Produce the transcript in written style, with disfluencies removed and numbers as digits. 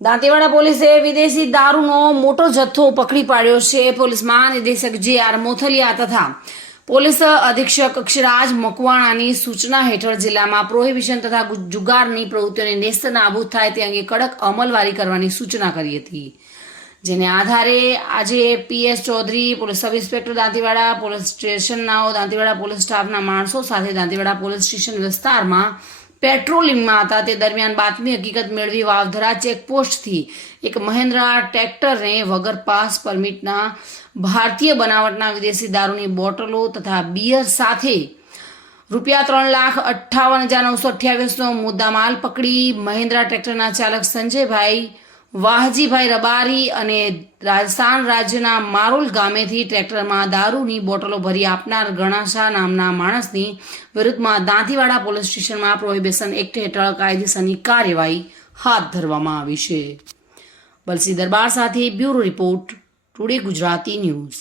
દાંતીવાડા પોલીસે વિદેશી દારૂનો મોટો જથ્થો પકડી પાડ્યો છે. પોલીસ મહાનિદેશક જે.આર. મોથલિયા તથા પોલીસ અધિક્ષક અક્ષરાજ મકવાણાની સૂચના હેઠળ જિલ્લામાં પ્રોહિબિશન તથા જુગારની પ્રવૃત્તિઓને નેસ્તનાબૂદ થાય તે અંગે કડક અમલવારી કરવાની સૂચના કરી હતી. જેને આધારે આજે PS Chaudhary, police sub inspector Dantiwada, police સ્ટેશનના દાંતીવાડા પોલીસ સ્ટાફના માણસો સાથે દાંતીવાડા પોલીસ સ્ટેશન વિસ્તારમાં પેટ્રોલિંગમાં હતા. તે દરમિયાન બાતમી હકીકત મેળવી વાવધરા ચેકપોસ્ટથી એક મહેન્દ્રા ટ્રેક્ટરને વગર પાસ પરમિટના ભારતીય બનાવટના વિદેશી દારૂની બોટલો તથા બિયર સાથે ₹3,58,928નો મુદ્દામાલ પકડી મહેન્દ્રા ટ્રેક્ટરના ચાલક સંજયભાઈ વાહજીભાઈ રબારી અને રાજસ્થાન રાજ્યના મારોલ ગામેથી ટ્રેક્ટરમાં દારૂની બોટલો ભરી આપનાર ગણાશા નામના માણસની વિરુદ્ધમાં દાંતીવાડા પોલીસ સ્ટેશનમાં પ્રોહિબિશન એક્ટ હેઠળ કાયદેસરની કાર્યવાહી હાથ ધરવામાં આવી છે. બલસી દરબાર સાથે bureau report, today Gujarati news.